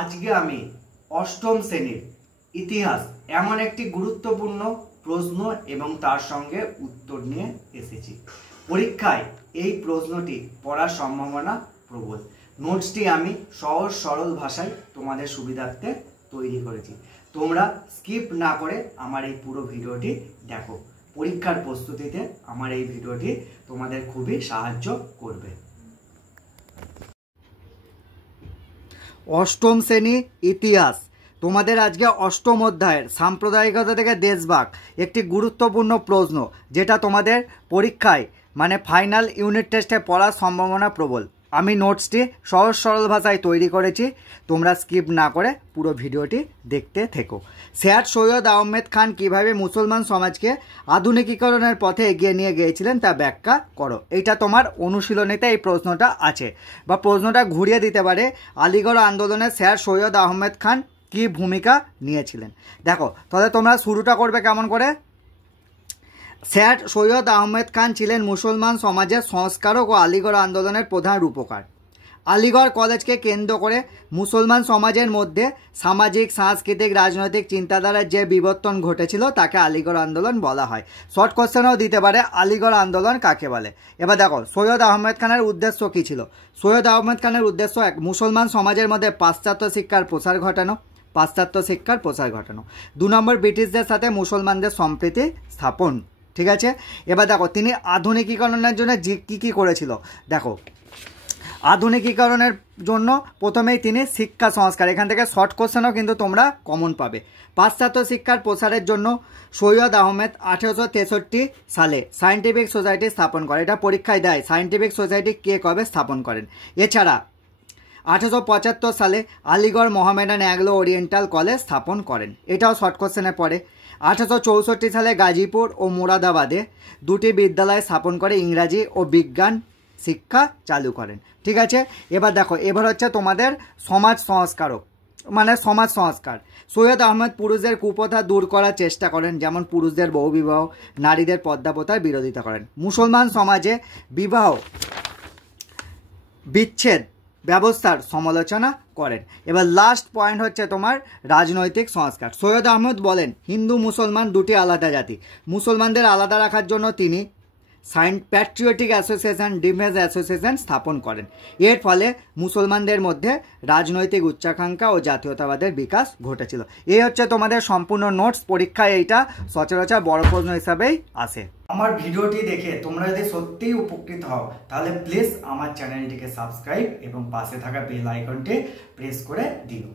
আজকে আমি অষ্টম শ্রেণীর ইতিহাস এমন একটি গুরুত্বপূর্ণ প্রশ্ন এবং তার সঙ্গে উত্তর নিয়ে এসেছি। পরীক্ষায় এই প্রশ্নটি পড়ার সম্ভাবনা প্রবল। নোটসটি আমি সহজ সরল ভাষায় তোমাদের সুবিধার্থে তৈরি করেছি। তোমরা স্কিপ না করে আমার এই পুরো ভিডিওটি দেখো। পরীক্ষার প্রস্তুতিতে আমার এই ভিডিওটি তোমাদের খুবই সাহায্য করবে। অষ্টম শ্রেণী ইতিহাস, তোমাদের আজকে অষ্টম অধ্যায়ের সাম্প্রদায়িকতা থেকে দেশভাগ একটি গুরুত্বপূর্ণ প্রশ্ন, যেটা তোমাদের পরীক্ষায় মানে ফাইনাল ইউনিট টেস্টে পড়ার সম্ভাবনা প্রবল। আমি নোটসটি সহজ সরল ভাষায় তৈরি করেছি, তোমরা স্কিপ না করে পুরো ভিডিওটি দেখতে থেকো। সৈয়দ সৈয়দ আহমেদ খান কিভাবে মুসলমান সমাজকে আধুনিকীকরণের পথে এগিয়ে নিয়ে গিয়েছিলেন তা ব্যাখ্যা করো। এইটা তোমার অনুশীলনীতে এই প্রশ্নটা আছে, বা প্রশ্নটা ঘুরিয়ে দিতে পারে আলিগড় আন্দোলনে সৈয়দ সৈয়দ আহমেদ খান কি ভূমিকা নিয়েছিলেন। দেখো তাহলে তোমরা শুরুটা করবে কেমন করে। সৈয়দ সৈয়দ আহমেদ খান ছিলেন মুসলমান সমাজের সংস্কারক ও আলিগড় আন্দোলনের প্রধান রূপকার। আলিগড় কলেজকে কেন্দ্র করে মুসলমান সমাজের মধ্যে সামাজিক, সাংস্কৃতিক, রাজনৈতিক চিন্তাধারার যে বিবর্তন ঘটেছিল তাকে আলিগড় আন্দোলন বলা হয়। শর্ট কোশ্চেনও দিতে পারে আলিগড় আন্দোলন কাকে বলে। এবার দেখো সৈয়দ আহমেদ খানের উদ্দেশ্য কী ছিল। সৈয়দ আহমেদ খানের উদ্দেশ্য এক, মুসলমান সমাজের মধ্যে পাশ্চাত্য শিক্ষার প্রসার ঘটানো। 2 নম্বর, ব্রিটিশদের সাথে মুসলমানদের সম্প্রীতি স্থাপন। ঠিক আছে, এবার দেখো তিনি আধুনিকীকরণের জন্য কী কী করেছিল। দেখো আধুনিকীকরণের জন্য প্রথমেই তিনি শিক্ষা সংস্কার, এখান থেকে শর্ট কোশ্চেনও কিন্তু তোমরা কমন পাবে। পাশ্চাত্য শিক্ষার প্রসারের জন্য সৈয়দ আহমেদ 1863 সালে সায়েন্টিফিক সোসাইটি স্থাপন করে। এটা পরীক্ষায় দেয়, সায়েন্টিফিক সোসাইটি কে কবে স্থাপন করেন। এছাড়া 1875 সালে Aligarh Mohammedan Anglo oriental college স্থাপন করেন। এটাও শর্ট কোশ্চেনে পড়ে। 1864 সালে গাজীপুর ও মুরাদাবাদে 2টি বিদ্যালয় স্থাপন করে ইংরাজি ও বিজ্ঞান শিক্ষা চালু করেন। ঠিক আছে, এবার দেখো এবার হচ্ছে তোমাদের সমাজ সংস্কারক মানে সমাজ সংস্কার। সৈয়দ আহমেদ পুরুষদের কুপ্রথা দূর করার চেষ্টা করেন, যেমন পুরুষদের বহুবিবাহ, নারীদের পর্দাপ্রথার বিরোধিতা করেন। মুসলমান সমাজে বিবাহ বিচ্ছেদ ব্যবস্থার সমালোচনা করেন। এবার লাস্ট পয়েন্ট হচ্ছে তোমার রাজনৈতিক সংস্কার। সৈয়দ আহমেদ বলেন হিন্দু মুসলমান দুটি আলাদা জাতি, মুসলমানদের আলাদা রাখার জন্য তিনি প্যাট্রিয়টিক অ্যাসোসিয়েশন, ডিফেন্স অ্যাসোসিয়েশন স্থাপন করেন। এর ফলে মুসলমানদের মধ্যে রাজনৈতিক উচ্চাকাঙ্ক্ষা ও জাতীয়তাবাদের বিকাশ ঘটেছিল। এই হচ্ছে তোমাদের সম্পূর্ণ নোটস। পরীক্ষায় এইটা সচরাচর বড় প্রশ্ন হিসাবেই আসে। আমার ভিডিওটি দেখে তোমরা যদি সত্যিই উপকৃত হও তাহলে প্লিজ আমার চ্যানেলটিকে সাবস্ক্রাইব এবং পাশে থাকা বেল আইকনটি প্রেস করে দিও।